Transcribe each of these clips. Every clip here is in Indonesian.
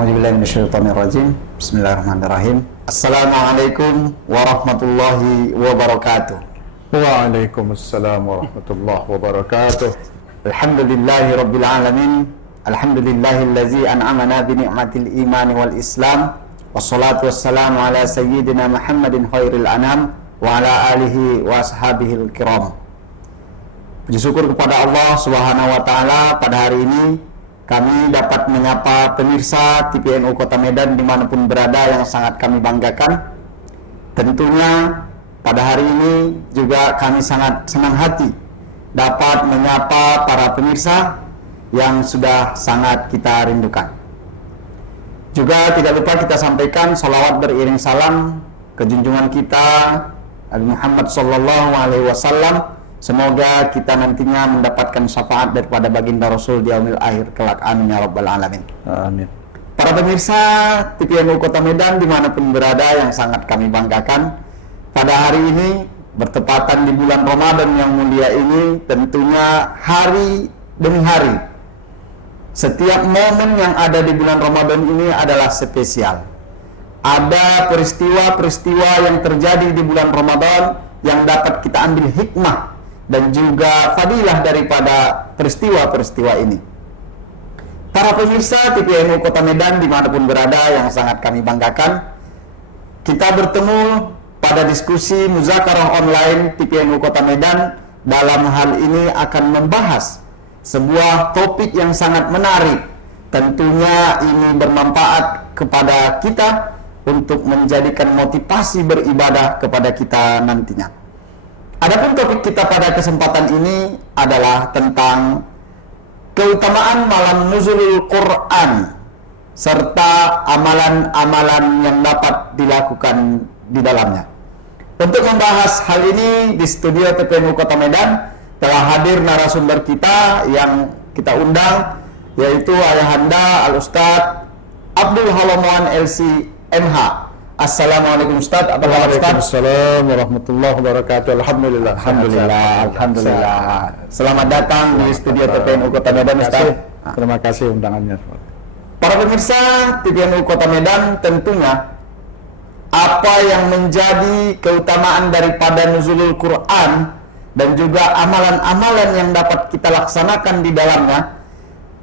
A'udzubillahi minasyaitonirrajim. Bismillahirrahmanirrahim. Assalamualaikum warahmatullahi wabarakatuh. Waalaikumsalam warahmatullahi wabarakatuh. Alhamdulillahi rabbil alamin. Alhamdulillahillazi an'amana bi ni'matil imani wal islam. Wassalatu wassalamu ala sayyidina Muhammadin khairil anam wa ala alihi wa ashabihil kiram. Puji syukur kepada Allah Subhanahu wa taala, pada hari ini kami dapat menyapa pemirsa TPNU Kota Medan dimanapun berada yang sangat kami banggakan. Tentunya pada hari ini juga kami sangat senang hati dapat menyapa para pemirsa yang sudah sangat kita rindukan. Juga tidak lupa kita sampaikan salawat beriring salam ke junjungan kita Nabi Muhammad SAW. Semoga kita nantinya mendapatkan syafaat daripada baginda Rasul di yaumil akhir kelak. Amin ya rabbal alamin. Amin. Para pemirsa TPNU Kota Medan dimanapun berada yang sangat kami banggakan, pada hari ini bertepatan di bulan Ramadan yang mulia ini, tentunya hari demi hari setiap momen yang ada di bulan Ramadan ini adalah spesial. Ada peristiwa-peristiwa yang terjadi di bulan Ramadan yang dapat kita ambil hikmah dan juga fadilah daripada peristiwa-peristiwa ini. Para pemirsa TPNU Kota Medan dimanapun berada yang sangat kami banggakan, kita bertemu pada diskusi muzakarah online TPNU Kota Medan. Dalam hal ini akan membahas sebuah topik yang sangat menarik. Tentunya ini bermanfaat kepada kita untuk menjadikan motivasi beribadah kepada kita nantinya. Adapun topik kita pada kesempatan ini adalah tentang keutamaan malam nuzulul Quran serta amalan-amalan yang dapat dilakukan di dalamnya. Untuk membahas hal ini di studio TPNU Kota Medan telah hadir narasumber kita yang kita undang, yaitu Ayahanda Al-Ustadz Abdul Halomuan LC MH. Assalamualaikum Ustaz, apa kabar Ustaz? Waalaikumsalam warahmatullahi wabarakatuh. Alhamdulillah. Alhamdulillah. Selamat datang di studio TPNU Kota Medan Ustaz. Terima kasih undangannya. Para pemirsa TPNU Kota Medan, tentunya apa yang menjadi keutamaan daripada nuzulul Quran dan juga amalan-amalan yang dapat kita laksanakan di dalamnya,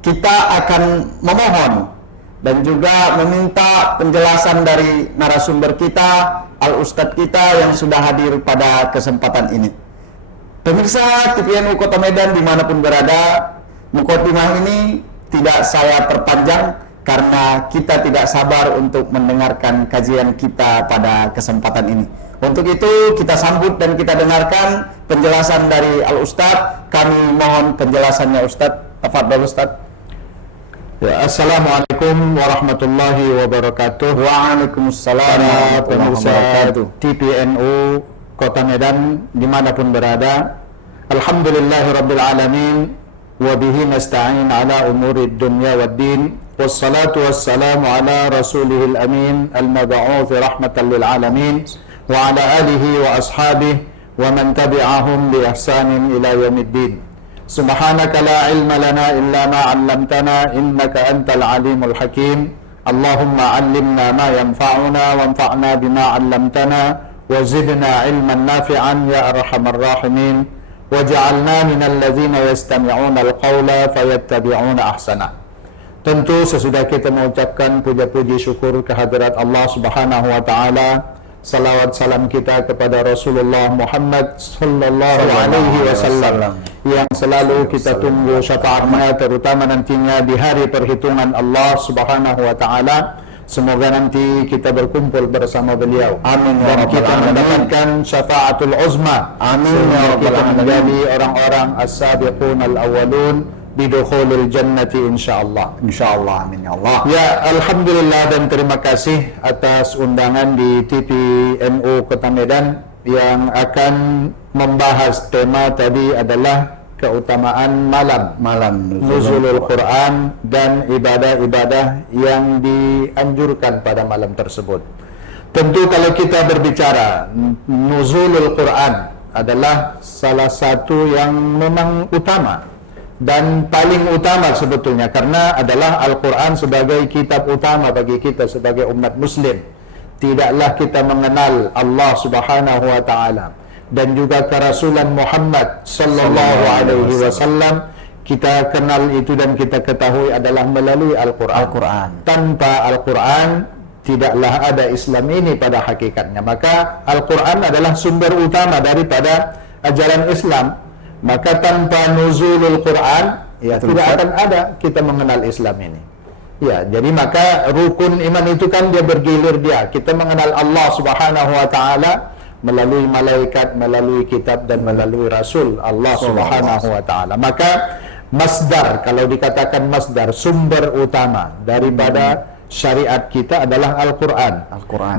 kita akan memohon dan juga meminta penjelasan dari narasumber kita, Al-Ustadz kita yang sudah hadir pada kesempatan ini. Pemirsa TPNU Kota Medan dimanapun berada, mukadimah ini tidak saya perpanjang karena kita tidak sabar untuk mendengarkan kajian kita pada kesempatan ini. Untuk itu kita sambut dan kita dengarkan penjelasan dari Al-Ustadz. Kami mohon penjelasannya Ustadz. Tafadhol Ustadz. Ya, Assalamualaikum warahmatullahi wabarakatuh. Waalaikumsalam Para pemirsa wabarakatuh. TPNU Kota Medan dimanapun berada, Alhamdulillahi rabbil alamin, wa bihi nasta'in ala umuri dunya waddin, wassalatu wassalamu ala rasulihil amin, al-mab'uthi rahmatan lil alamin, wa ala alihi wa ashabihi wa man tabi'ahum bi ihsanin ila yaumiddin. Subhanaka la ilma lana illa ma 'allamtana innaka antal alimul hakim. Allahumma 'allimna ma yanfa'una wanfa'na bima 'allamtana wa zidna ilman nafi'an ya arhamar rahimin waj'alna minal ladzina yastami'una al-qawla fayattabi'una ahsana. Tentu sesudah kita mengucapkan puja-puji syukur kehadirat Allah Subhanahu wa taala, salawat salam kita kepada Rasulullah Muhammad sallallahu alaihi wasallam yang selalu kita tunggu syafaatnya, terutama nantinya di hari perhitungan Allah Subhanahu wa taala. Semoga nanti kita berkumpul bersama beliau. Amin Dan kita mendapatkan syafaatul uzma. Amin Sehingga ya kita rabbal menjadi orang-orang as-sabiqun al-awwalun bidukhulil jannati insyaallah. Insyaallah, amin ya Allah. Ya, alhamdulillah dan terima kasih atas undangan di TPNU Kota Medan yang akan membahas tema tadi adalah keutamaan malam nuzulul Quran dan ibadah-ibadah yang dianjurkan pada malam tersebut. Tentu kalau kita berbicara nuzulul Quran adalah salah satu yang memang utama dan paling utama sebetulnya, karena adalah Al-Quran sebagai kitab utama bagi kita sebagai umat muslim. Tidaklah kita mengenal Allah Subhanahu wa Ta'ala dan juga kerasulan Muhammad sallallahu alaihi wasallam, kita kenal itu dan kita ketahui adalah melalui Al-Quran. Tanpa Al-Quran tidaklah ada Islam ini pada hakikatnya. Maka Al-Quran adalah sumber utama daripada ajaran Islam. Maka tanpa nuzulul Quran, ya tidak akan ada kita mengenal Islam ini. Ya, jadi maka rukun iman itu kan dia bergilir dia. Kita mengenal Allah Subhanahu wa Ta'ala melalui malaikat, melalui kitab dan melalui Rasul Allah Subhanahu wa Ta'ala. Maka masdar, kalau dikatakan masdar, sumber utama daripada syariat kita adalah Al-Quran.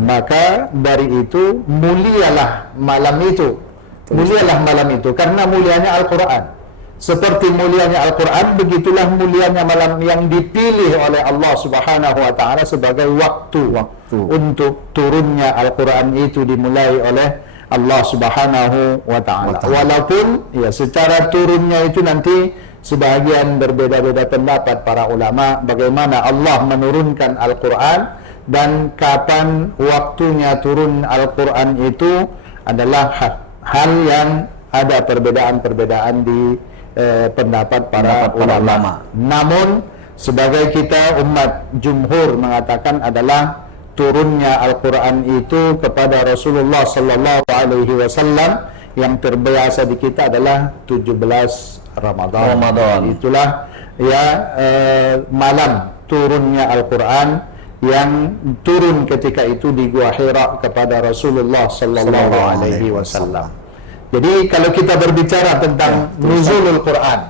Maka dari itu mulialah malam itu. Mulialah malam itu karena mulianya Al-Quran. Seperti mulianya Al-Quran, begitulah mulianya malam yang dipilih oleh Allah Subhanahu wa Ta'ala sebagai waktu untuk turunnya Al-Quran itu dimulai oleh Allah Subhanahu wa Ta'ala. Walaupun ya secara turunnya itu nanti sebagian berbeda-beda pendapat para ulama bagaimana Allah menurunkan Al-Quran dan kapan waktunya turun Al-Quran itu adalah hal yang ada perbedaan-perbedaan di pendapat para ulama. Namun sebagai kita umat jumhur mengatakan adalah turunnya Al-Quran itu kepada Rasulullah sallallahu alaihi wasallam yang terbiasa di kita adalah 17 Ramadan. Itulah ya malam turunnya Al-Quran yang turun ketika itu di Gua Hira kepada Rasulullah sallallahu alaihi wasallam. Jadi kalau kita berbicara tentang nuzulul Quran,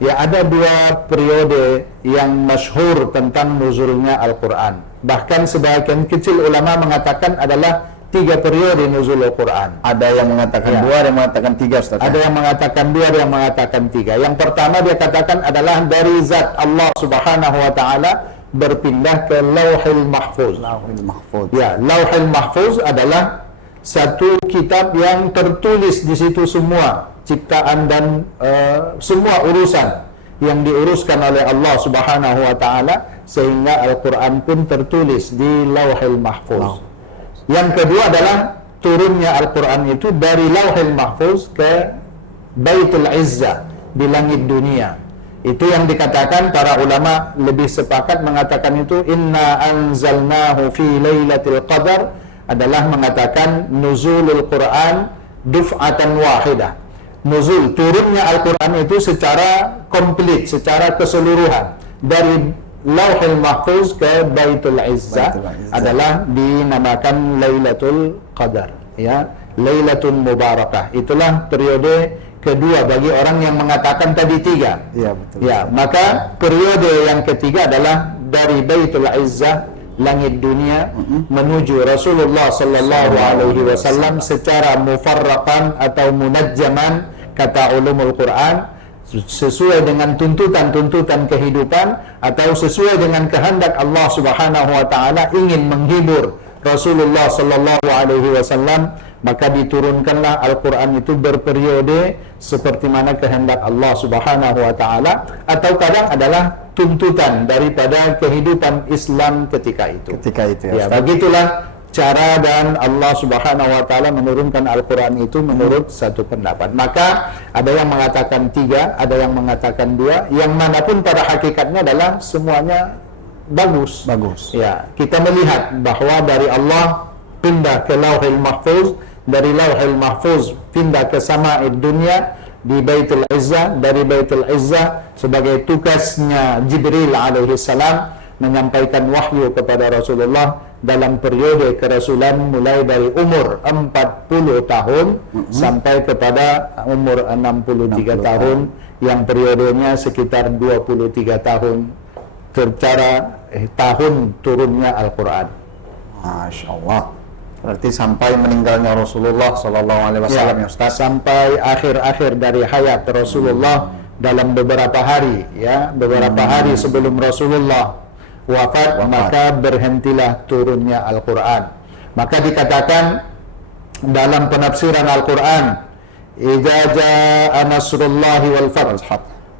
ya ada dua periode yang masyhur tentang nuzulnya Al-Quran. Bahkan sebagian kecil ulama mengatakan adalah 3 periode nuzulul Quran. Ada yang mengatakan 2, ada yang mengatakan 3, Ustaz. Ada yang mengatakan 2, ada yang mengatakan 3. Yang pertama dia katakan adalah dari zat Allah Subhanahu wa Ta'ala berpindah ke Lauhul Mahfuz. Ya, Lauhul Mahfuz adalah satu kitab yang tertulis di situ semua ciptaan dan semua urusan yang diuruskan oleh Allah Subhanahu wa Ta'ala, sehingga Al-Quran pun tertulis di Lauhul Mahfuz. Yang kedua adalah turunnya Al-Quran itu dari Lauhul Mahfuz ke Baitul Izzah di langit dunia. Itu yang dikatakan para ulama lebih sepakat mengatakan itu inna anzalnahu fi lailatul qadar, adalah mengatakan nuzulul Quran duf'atan wahidah. Nuzul turunnya Al-Quran itu secara komplit, secara keseluruhan dari Lauhul Mahfuz ke Baitul Izzah adalah dinamakan Lailatul Qadar, ya, Lailatul Mubarakah. Itulah periode kedua bagi orang yang mengatakan tadi 3. Ya, betul. Ya, maka periode yang ketiga adalah dari Baitul Izzah langit dunia menuju Rasulullah sallallahu alaihi wasallam secara mufarraqan atau munajjaman, kata ulumul Quran, sesuai dengan tuntutan-tuntutan kehidupan atau sesuai dengan kehendak Allah Subhanahu wa Ta'ala ingin menghibur Rasulullah sallallahu alaihi wasallam, maka diturunkanlah Al-Quran itu berperiode seperti mana kehendak Allah Subhanahu wa Ta'ala, atau kadang adalah tuntutan daripada kehidupan Islam ketika itu. Ya, begitulah cara dan Allah Subhanahu wa Ta'ala menurunkan Al-Quran itu menurut satu pendapat. Maka ada yang mengatakan 3, ada yang mengatakan 2, yang manapun pada hakikatnya adalah semuanya bagus. Ya, kita melihat bahwa dari Allah pindah ke Lauhul Mahfuz, dari Lauhul Mahfuz pindah ke Sama'id Dunia di Baitul Izzah, dari Baitul Izzah sebagai tugasnya Jibril alaihi salam menyampaikan wahyu kepada Rasulullah dalam periode kerasulan mulai dari umur 40 tahun sampai kepada umur 63 tahun, yang periodenya sekitar 23 tahun secara tahun turunnya Al-Quran. Masya Allah. Berarti sampai meninggalnya Rasulullah sallallahu alaihi wasallam, ya Ustaz, sampai akhir-akhir dari hayat Rasulullah dalam beberapa hari, ya, beberapa hari sebelum Rasulullah wafat, maka berhentilah turunnya Al-Quran. Maka dikatakan dalam penafsiran Al-Quran, idza jaa nasrullahi wal fath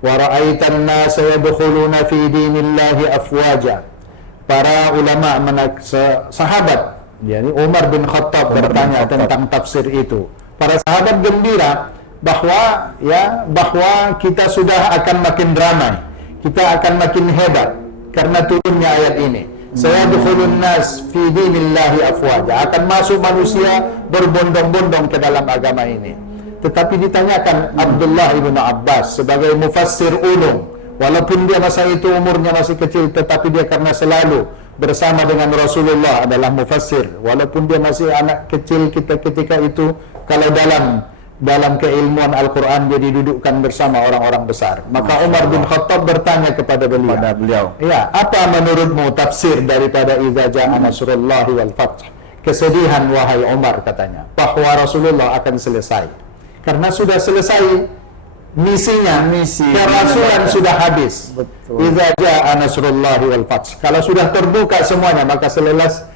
wa ra'aitan nasa yadkhuluna fi dinillahi afwaja. Para ulama sahabat, yakni Umar bin Khattab bertanya tentang tafsir itu. Para sahabat gembira bahwa kita sudah akan makin ramai, kita akan makin hebat karena turunnya ayat ini. Sayadkhulun nas fi dinillahi afwaja, akan masuk manusia berbondong-bondong ke dalam agama ini. Tetapi ditanyakan Abdullah ibn Abbas sebagai mufassir ulung, walaupun dia masa itu umurnya masih kecil, tetapi dia karena selalu bersama dengan Rasulullah adalah mufassir, walaupun dia masih anak kecil ketika itu, kalau dalam keilmuan Al-Quran dia didudukkan bersama orang-orang besar. Maka Umar bin Khattab bertanya kepada beliau, ya, apa menurutmu tafsir daripada idza jaa nasrullahi wal fath? Kesedihan wahai Umar, katanya, bahwa Rasulullah akan selesai. Karena sudah selesai misinya, kerasulan sudah habis. Idza jaa nasrullahi wal fath. Kalau sudah terbuka semuanya, maka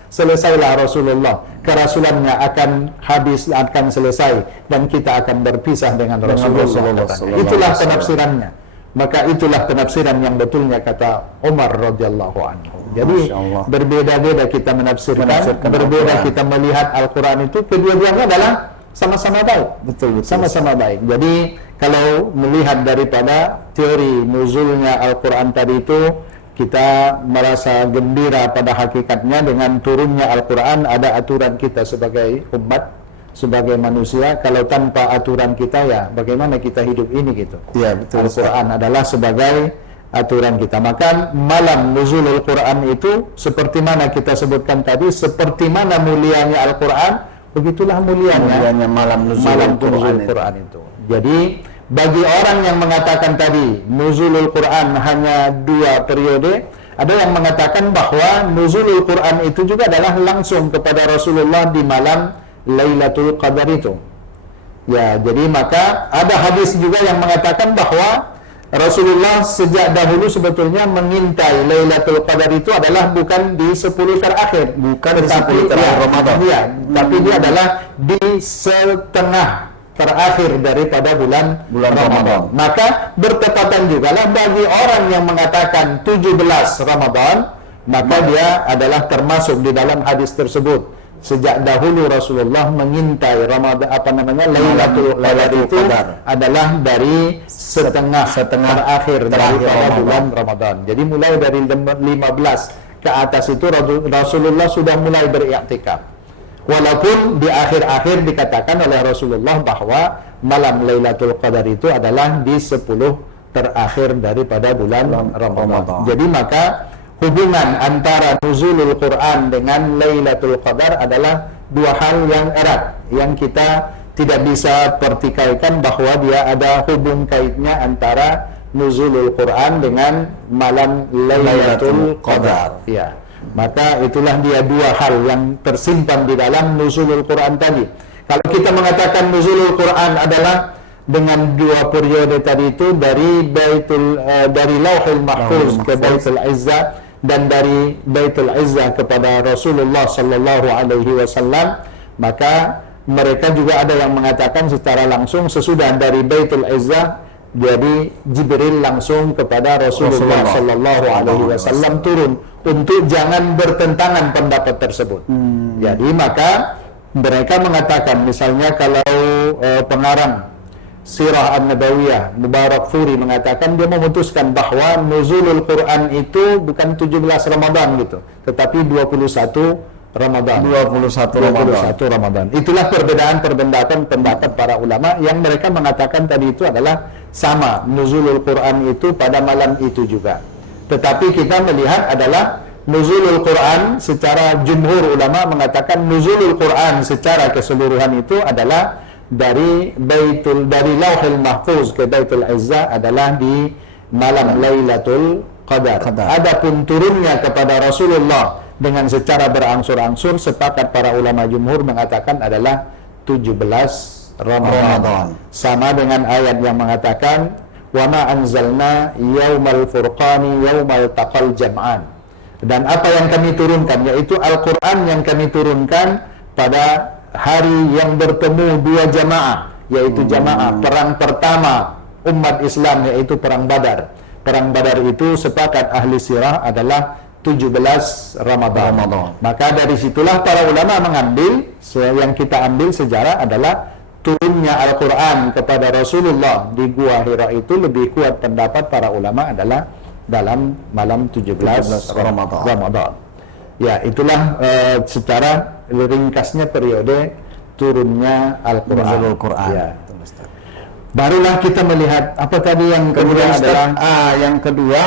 selesailah Rasulullah. Kerasulannya akan habis, akan selesai, dan kita akan berpisah dengan Rasulullah. Itulah penafsirannya. Maka itulah penafsiran yang betulnya, kata Umar radhiyallahu anhu. Jadi berbeda-beda kita menafsirkan, berbeda kita melihat Al-Quran itu. Kedua-duanya adalah sama-sama baik. Betul. Sama-sama baik. Jadi kalau melihat daripada teori nuzulnya Al-Quran tadi itu, kita merasa gembira pada hakikatnya dengan turunnya Al-Quran. Ada aturan kita sebagai umat, sebagai manusia. Kalau tanpa aturan kita, ya bagaimana kita hidup ini gitu. Ya, betul. Al-Quran adalah sebagai aturan kita. Maka malam nuzulul Quran itu seperti mana kita sebutkan tadi, seperti mana mulianya Al-Quran, begitulah mulianya malam nuzulul Quran itu. Jadi bagi orang yang mengatakan tadi nuzulul Quran hanya 2 periode, ada yang mengatakan bahwa nuzulul Quran itu juga adalah langsung kepada Rasulullah di malam Lailatul Qadar itu. Ya, jadi maka ada hadis juga yang mengatakan bahwa Rasulullah sejak dahulu sebetulnya mengintai Lailatul Qadar itu adalah bukan di 10 terakhir, bukan di 10 terakhir Ramadan. Ya, tapi dia adalah di setengah terakhir daripada bulan Ramadan. Maka bertepatan juga lah bagi orang yang mengatakan 17 Ramadan, maka dia adalah termasuk di dalam hadis tersebut. Sejak dahulu Rasulullah mengintai Ramadan, Lailatul Qadar itu adalah dari setengah terakhir daripada bulan Ramadan. Jadi mulai dari 15 ke atas itu Rasulullah sudah mulai beriktikaf. Walaupun di akhir-akhir dikatakan oleh Rasulullah bahwa malam Lailatul Qadar itu adalah di 10 terakhir daripada bulan Ramadan. Jadi maka hubungan antara nuzulul Quran dengan Lailatul Qadar adalah 2 hal yang erat, yang kita tidak bisa pertikaikan bahwa dia ada hubung kaitnya antara nuzulul Quran dengan malam Lailatul Qadar. Ya. Maka itulah dia 2 hal yang tersimpan di dalam nuzulul Quran tadi. Kalau kita mengatakan nuzulul Quran adalah dengan 2 periode tadi itu, dari Lauhul Mahfuz ke Baitul Izzah, dan dari Baitul Izzah kepada Rasulullah sallallahu alaihi wasallam, maka mereka juga ada yang mengatakan secara langsung sesudah dari Baitul Izzah, jadi Jibril langsung kepada Rasulullah sallallahu alaihi wasallam turun untuk jangan bertentangan pendapat tersebut. Jadi maka mereka mengatakan, misalnya kalau pengarang Sirah An-Nabawiyah Mubarakfuri mengatakan, dia memutuskan bahwa nuzulul Quran itu bukan 17 Ramadan gitu, tetapi 21 Ramadan. 21 Ramadan. Itulah perbedaan pendapat para ulama yang mereka mengatakan tadi itu adalah sama, nuzulul Quran itu pada malam itu juga. Tetapi kita melihat adalah nuzulul Quran secara jumhur ulama mengatakan nuzulul Quran secara keseluruhan itu adalah dari Lauhul Mahfuz ke Baitul Izzah adalah di malam Lailatul Qadar. Adapun turunnya kepada Rasulullah dengan secara berangsur-angsur, sepakat para ulama jumhur mengatakan adalah 17 Ramadan. Sama dengan ayat yang mengatakan wa ma anzalna yaumal furqani yaumal taqal jam'an. Dan apa yang kami turunkan, yaitu Al-Quran yang kami turunkan pada hari yang bertemu 2 jamaah, yaitu jamaah perang pertama umat Islam, yaitu perang Badar. Perang Badar itu sepakat ahli sirah adalah 17 Ramadan. Maka dari situlah para ulama mengambil, yang kita ambil sejarah adalah turunnya Al-Quran kepada Rasulullah di Gua Hira itu lebih kuat pendapat para ulama adalah dalam malam 17 Ramadan. Ya, itulah secara ringkasnya periode turunnya Al-Quran. Ya. Barulah kita melihat apa tadi yang kedua adalah yang kedua,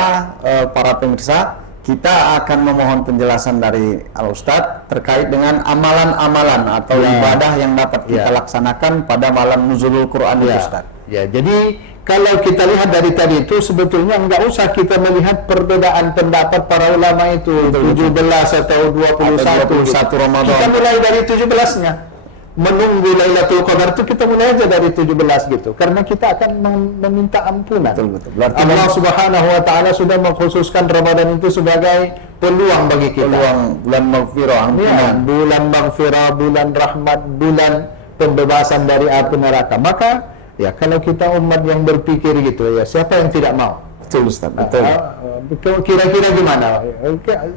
para pemirsa, kita akan memohon penjelasan dari Al-Ustadz terkait dengan amalan-amalan atau ibadah yang dapat kita laksanakan pada malam nuzulul Quran itu, Ustadz. Ya, jadi kalau kita lihat dari tadi itu sebetulnya nggak usah kita melihat perbedaan pendapat para ulama itu 17 atau 21 Ramadan. Kita mulai dari 17-nya. Menunggu Lailatul Qadar itu kita mulai aja dari 17 gitu, karena kita akan meminta ampunan. Allah Subhanahu wa taala sudah mengkhususkan Ramadan itu sebagai peluang bagi kita. Peluang bulan maghfirah, bulan maghfirah, bulan rahmat, bulan pembebasan dari api neraka. Maka ya kalau kita umat yang berpikir gitu, ya siapa yang tidak mau? Betul, Ustaz. Betul. Kira-kira gimana?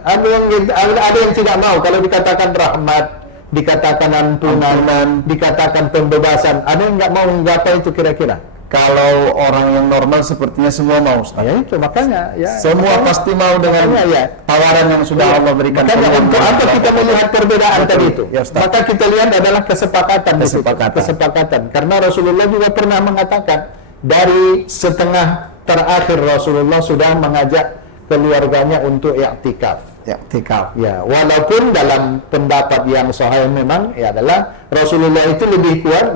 Ada yang tidak mau kalau dikatakan rahmat, dikatakan ampunan, dikatakan pembebasan. Ada yang nggak mau apa itu kira-kira? Kalau orang yang normal sepertinya semua mau, Ustaz. Ya itu makanya ya. Semua pasti mau dengan tawaran yang sudah Allah berikan. Makanya untuk apa kita melihat perbedaan tadi itu? Ya, maka kita lihat adalah kesepakatan. Karena Rasulullah juga pernah mengatakan dari setengah terakhir Rasulullah sudah mengajak keluarganya untuk i'tikaf. Ya, walaupun dalam pendapat yang sahih memang ya adalah Rasulullah itu lebih kuat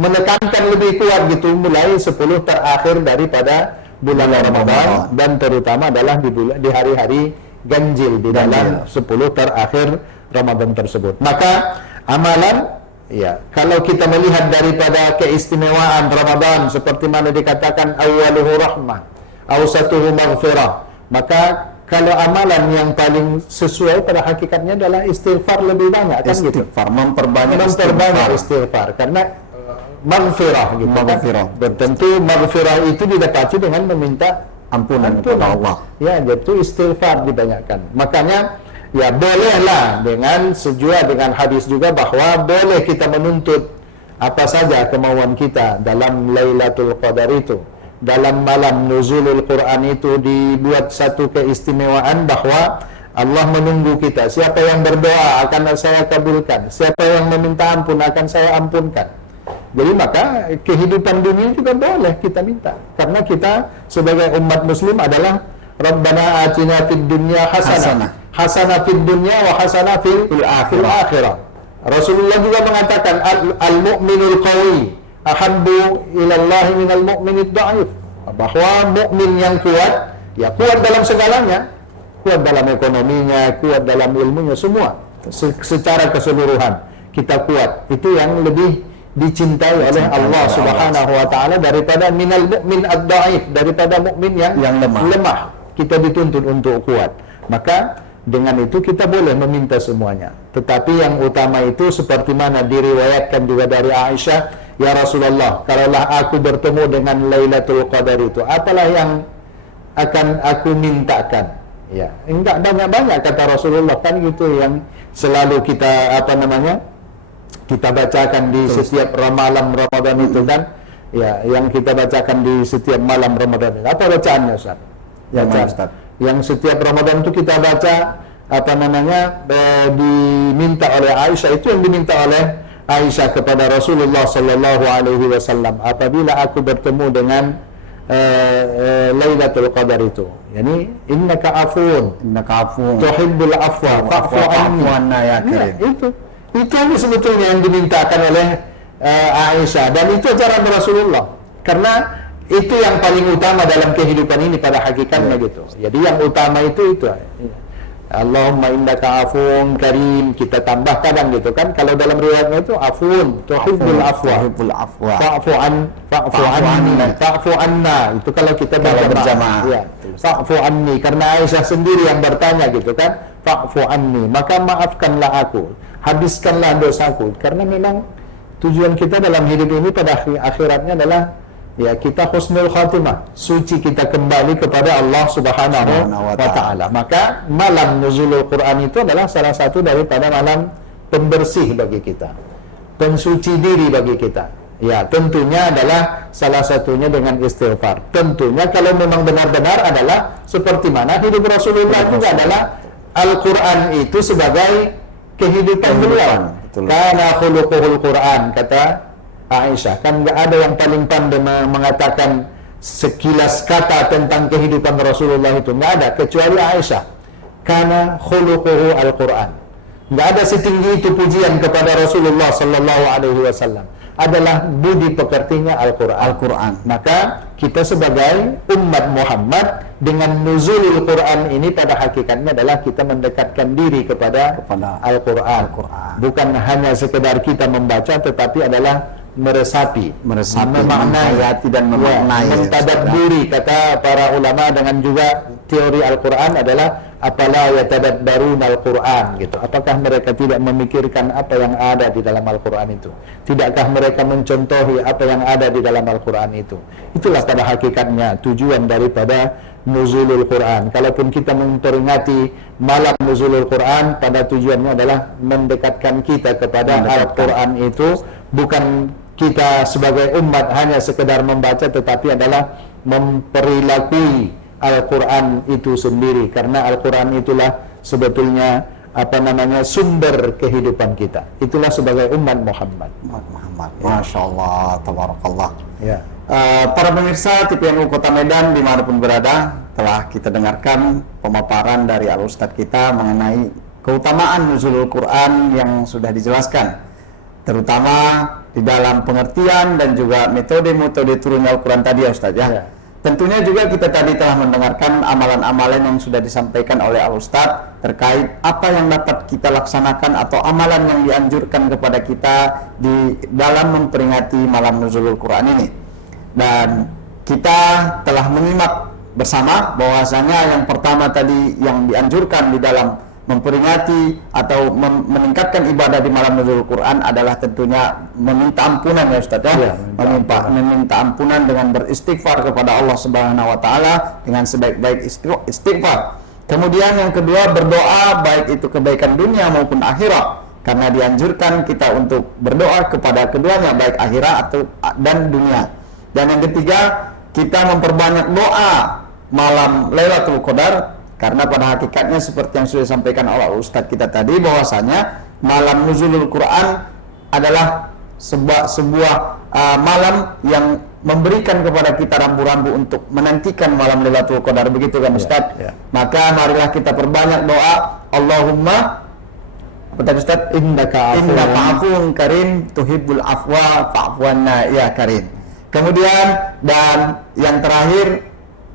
menekankan lebih kuat gitu mulai 10 terakhir daripada bulan Ramadan, dan terutama adalah di hari-hari ganjil di dalam 10 terakhir Ramadan tersebut. Maka amalan ya, kalau kita melihat daripada keistimewaan Ramadan seperti mana dikatakan awaluhu rahmah, awsatuhu maghfirah, maka kalau amalan yang paling sesuai pada hakikatnya adalah istighfar lebih banyak, kan gitu. Memperbanyak istighfar karena maghfirah gitu. Dan tentu maghfirah itu didapati dengan meminta ampunan kepada Allah. Ya, yaitu istighfar dibanyakkan. Makanya ya bolehlah dengan sesuai dengan hadis juga bahwa boleh kita menuntut apa saja kemauan kita dalam Lailatul Qadar itu. Dalam malam nuzulul Quran itu dibuat satu keistimewaan bahwa Allah menunggu kita. Siapa yang berdoa akan saya kabulkan, siapa yang meminta ampun akan saya ampunkan. Jadi maka kehidupan dunia juga boleh kita minta, karena kita sebagai umat muslim adalah Rabbana atina fid dunya hasanah fid dunya wa hasanah fil akhirah. Rasulullah juga mengatakan al-mu'minul qawi ahabbu ilallahi minal mu'minid dha'if, bahwa mukmin yang kuat ya kuat dalam segalanya, kuat dalam ekonominya, kuat dalam ilmunya, semua secara keseluruhan kita kuat. Itu yang lebih dicintai oleh Allah Subhanahu wa taala daripada minal mu'min ad-dha'if, daripada mukmin yang lemah. Kita dituntut untuk kuat. Maka dengan itu kita boleh meminta semuanya. Tetapi yang utama itu seperti mana diriwayatkan juga dari Aisyah, ya Rasulullah, kalaulah aku bertemu dengan Lailatul Qadar itu, apalah yang akan aku mintakan? Ya, enggak banyak-banyak kata Rasulullah, kan gitu yang selalu kita kita bacakan di setiap malam Ramadan itu kan. Ya, yang kita bacakan di setiap malam Ramadan. Apa bacaannya, Ustaz? Ustaz. Yang setiap Ramadan itu kita baca diminta oleh Aisyah, itu yang diminta oleh Aisyah kepada Rasulullah sallallahu alaihi wasallam apabila aku bertemu dengan Lailatul Qadar itu. Yani innaka afun tuhibbul afwa fa'fu anna ya karim. Itu yang sebetulnya yang dimintakan oleh Aisyah, dan itu ajaran Rasulullah, karena itu yang paling utama dalam kehidupan ini pada hakikatnya gitu. Jadi yang utama itu Allahumma innaka afun karim, kita tambah kadang gitu kan, kalau dalam riwayatnya itu afun tuhibbul afwa fa'fu anna, itu kalau kita berjamaah ya, fa'fu anni, karena Aisyah sendiri yang bertanya gitu kan, fa'fu anni, maka maafkanlah aku, habiskanlah dosaku, karena memang tujuan kita dalam hidup ini pada akhiratnya adalah ya kita husnul khatimah, suci kita kembali kepada Allah Subhanahu wa Ta'ala. Maka malam nuzulul Quran itu adalah salah satu daripada malam pembersih bagi kita, pensuci diri bagi kita. Ya, tentunya adalah salah satunya dengan istighfar. Tentunya kalau memang benar-benar adalah seperti mana hidup Rasulullah juga adalah Al-Quran itu sebagai kehidupan beliau. Karena khuluquhul Quran, kata Aisyah. Kan nggak ada yang paling pandai mengatakan sekilas kata tentang kehidupan Rasulullah itu, nggak ada kecuali Aisyah. Karena khuluquhu Al-Quran. Nggak ada setinggi itu pujian kepada Rasulullah Sallallahu Alaihi Wasallam. Adalah budi pekertinya Al-Quran. Maka kita sebagai umat Muhammad dengan nuzulul Quran ini pada hakikatnya adalah kita mendekatkan diri kepada Al-Quran. Bukan hanya sekedar kita membaca, tetapi adalah meresapi, memaknai dan memaknai, mentadabburi, kata para ulama. Dengan juga teori Al-Quran adalah apalah yatadabbaruna Al-Quran gitu. Apakah mereka tidak memikirkan apa yang ada di dalam Al-Quran itu? Tidakkah mereka mencontohi apa yang ada di dalam Al-Quran itu? Itulah pada hakikatnya tujuan daripada nuzulul Quran. Kalaupun kita memperingati malam nuzulul Quran, pada tujuannya adalah mendekatkan kita kepada Al-Quran itu. Bukan kita sebagai umat hanya sekedar membaca, tetapi adalah memperilakui Al-Quran itu sendiri, karena Al-Quran itulah sebetulnya sumber kehidupan kita. Itulah sebagai umat Muhammad. Masya Allah, tabarakallah. Ya. Para pemirsa TPNU Kota Medan dimanapun berada, telah kita dengarkan pemaparan dari Al-Ustadz kita mengenai keutamaan nuzulul Quran yang sudah dijelaskan, terutama di dalam pengertian dan juga metode-metode turunnya Al-Quran tadi ya Ustadz ya. Tentunya juga kita tadi telah mendengarkan amalan-amalan yang sudah disampaikan oleh Al-Ustadz terkait apa yang dapat kita laksanakan atau amalan yang dianjurkan kepada kita di dalam memperingati malam nuzulul Quran ini. Dan kita telah menyimak bersama bahwasanya yang pertama tadi yang dianjurkan di dalam memperingati atau meningkatkan ibadah di malam nuzul Quran adalah tentunya meminta ampunan ya Ustaz ya. Meminta ampunan dengan beristighfar kepada Allah Subhanahu wa taala dengan sebaik-baik istighfar. Kemudian yang kedua, berdoa, baik itu kebaikan dunia maupun akhirat, karena dianjurkan kita untuk berdoa kepada keduanya, baik akhirat dan dunia. Dan yang ketiga, kita memperbanyak doa malam Lailatul Qadar, karena pada hakikatnya seperti yang sudah disampaikan oleh Ustadz kita tadi, bahwasanya malam nuzulul Quran adalah sebuah malam yang memberikan kepada kita rambu-rambu untuk menantikan malam Lailatul Qadar, begitu kan Ustadz? Maka marilah kita perbanyak doa. Allahumma, apa Ustadz? Innaka afuwun karim tuhibbul afwa fa'fu anna ya karim. Kemudian dan yang terakhir,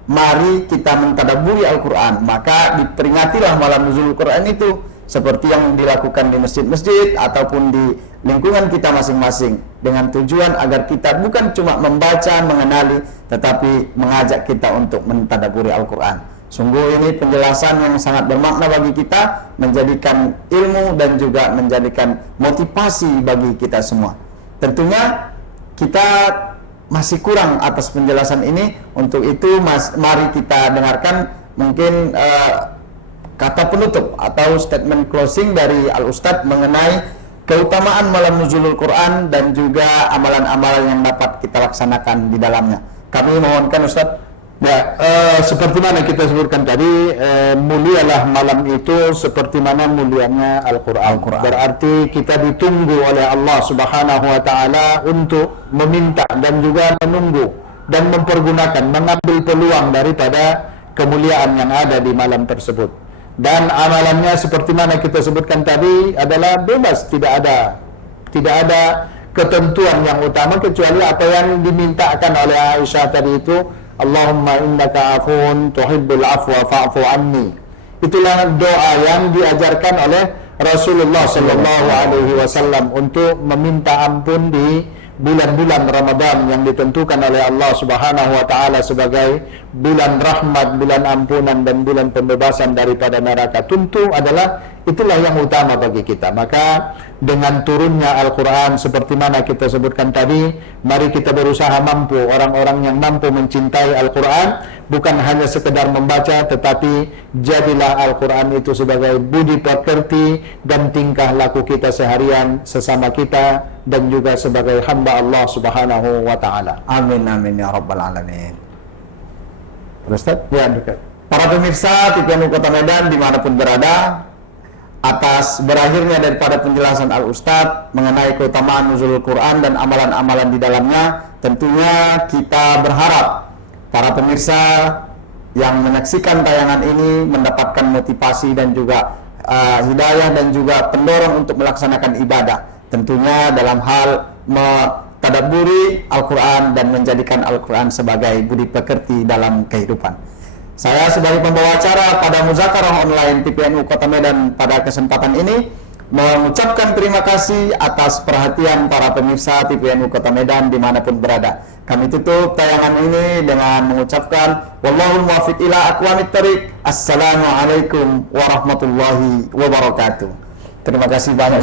mari kita mentadabburi Al-Quran. Maka diperingatilah malam nuzul Quran itu seperti yang dilakukan di masjid-masjid ataupun di lingkungan kita masing-masing, dengan tujuan agar kita bukan cuma membaca, mengenali, tetapi mengajak kita untuk mentadabburi Al-Quran. Sungguh ini penjelasan yang sangat bermakna bagi kita, menjadikan ilmu dan juga menjadikan motivasi bagi kita semua. Tentunya kita masih kurang atas penjelasan ini. Untuk itu mari kita dengarkan mungkin kata penutup atau statement closing dari Al-Ustadz mengenai keutamaan malam nuzulul Quran dan juga amalan-amalan yang dapat kita laksanakan di dalamnya. Kami mohonkan Ustadz. Ya, seperti mana kita sebutkan tadi, mulialah malam itu seperti mana mulianya Al-Quran. Berarti kita ditunggu oleh Allah Subhanahu wa Ta'ala untuk meminta dan juga menunggu dan mempergunakan, mengambil peluang daripada kemuliaan yang ada di malam tersebut. Dan amalannya seperti mana kita sebutkan tadi adalah bebas, tidak ada ketentuan yang utama kecuali apa yang dimintakan oleh Aisyah tadi itu, Allahumma innaka afuwun tuhibbul afwa fa'fu anni. Itulah doa yang diajarkan oleh Rasulullah sallallahu alaihi wasallam untuk meminta ampun di bulan-bulan Ramadan yang ditentukan oleh Allah Subhanahu wa taala sebagai bulan rahmat, bulan ampunan dan bulan pembebasan daripada neraka, tentu adalah itulah yang utama bagi kita. Maka dengan turunnya Al-Quran seperti mana kita sebutkan tadi, mari kita berusaha mampu, orang-orang yang mampu mencintai Al-Quran, bukan hanya sekedar membaca, tetapi jadilah Al-Quran itu sebagai budi pekerti dan tingkah laku kita seharian sesama kita dan juga sebagai hamba Allah Subhanahu wa ta'ala. Amin amin ya rabbal alamin. Ustaz? Ya, dekat. Para pemirsa TVNU Kota Medan dimanapun berada, atas berakhirnya daripada penjelasan Al-Ustadz mengenai keutamaan nuzulul Quran dan amalan-amalan di dalamnya, tentunya kita berharap para pemirsa yang menyaksikan tayangan ini mendapatkan motivasi dan juga hidayah dan juga pendorong untuk melaksanakan ibadah, tentunya dalam hal mentadabburi Al-Quran dan menjadikan Al-Quran sebagai budi pekerti dalam kehidupan. Saya sebagai pembawa acara pada Muzakarah Online TVNU Kota Medan pada kesempatan ini mengucapkan terima kasih atas perhatian para pemirsa TVNU Kota Medan dimanapun berada. Kami tutup tayangan ini dengan mengucapkan wallahul muwaffiq ila aqwamit thariq. Assalamualaikum warahmatullahi wabarakatuh. Terima kasih banyak.